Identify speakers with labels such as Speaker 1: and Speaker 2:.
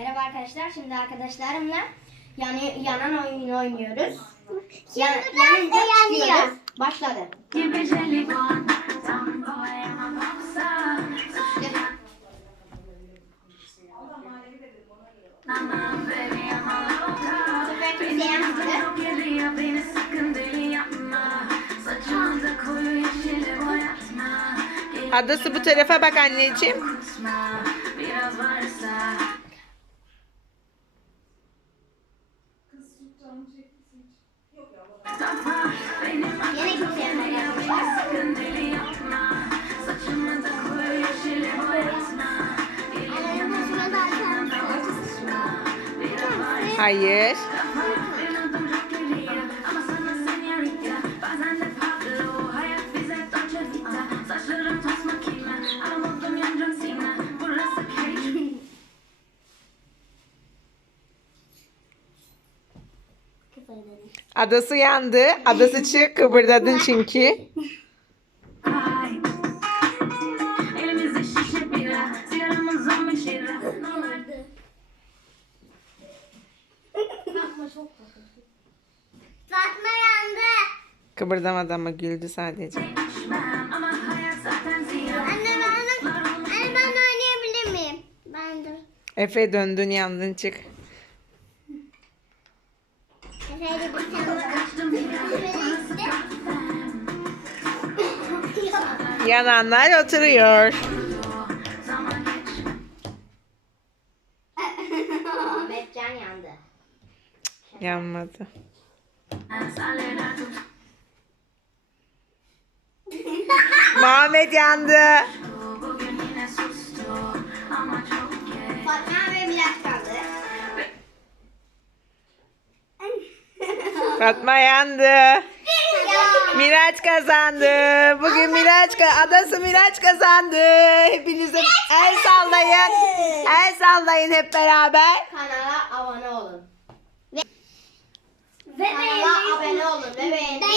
Speaker 1: Merhaba arkadaşlar. Şimdi arkadaşlarımla yani yanan oyun oynuyoruz. Yan, yanınca çıkıyoruz. Başladı. Bu sefer kimse Yine kimse yanmadı.
Speaker 2: Hayır. Adası yandı. Adası çık kıpırdadın çünkü.
Speaker 1: Fatma yandı.
Speaker 2: Kıpırdamadı ama güldü sadece.
Speaker 1: Anne ben, anne ben oynayabilir miyim? Ben de.
Speaker 2: Efe döndün yandın çık.
Speaker 1: Efe'yle bir
Speaker 3: Kaçtım
Speaker 2: Yananlar oturuyor.
Speaker 1: Mehcan yandı.
Speaker 2: Yanmadı. Muhammed yandı.
Speaker 1: Fatma
Speaker 2: yandı. Miraç kazandı. Bugün Miraç adası Miraç kazandı. Hepinize el sallayın. El sallayın hep beraber.
Speaker 1: Kanala abone olun. Ve Kanala abone olun ve beğenin.